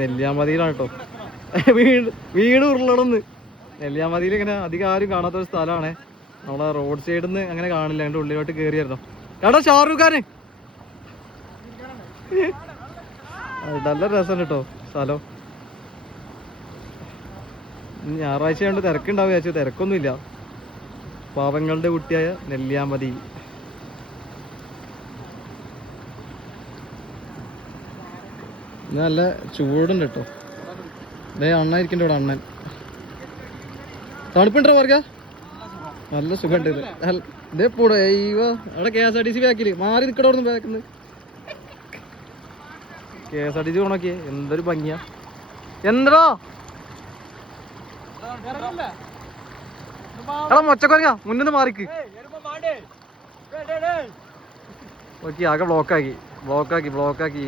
നെല്ലിയാമ്പതിയിലാണ് കേട്ടോ. വീട് ഉരുളണമെന്ന്. നെല്ലിയാമ്പതിയിൽ ഇങ്ങനെ അധികം ആരും കാണാത്തൊരു സ്ഥലമാണ്. നമ്മളെ റോഡ് സൈഡിൽ നിന്ന് അങ്ങനെ കാണില്ല, അതിൻ്റെ ഉള്ളിലോട്ട് കയറിയായിരുന്നു. എടാ ഷാറൂഖ് ഖാന് നല്ല രസം കേട്ടോ സ്ഥലം. ഞായറാഴ്ച കൊണ്ട് തിരക്കുണ്ടാവും വിചാരിച്ചു, തിരക്കൊന്നുമില്ല. പാവങ്ങളുടെ കുട്ടിയായ നെല്ലിയാമ്പതി. ഇത് നല്ല ചൂടുണ്ട് കേട്ടോ. ഇതേ അണ്ണായിരിക്കണ്ട ഇവിടെ അണ്ണൻ. തണുപ്പുണ്ടോ പറയാ? നല്ല സുഖമുണ്ട്. ഇതേ പോടെ അവിടെ KSRTC ബാക്കില് മാറി നിൽക്കടോ ബാക്കിന്ന്. KSRTC പോണോക്കിയേ എന്തൊരു ഭംഗിയാ. എന്തോ എടാ മൊച്ചക്കൊരങ്ങ മുന്നിന്ന് മാറിക്ക് നോക്കി. ആകെ ബ്ലോക്കാക്കി.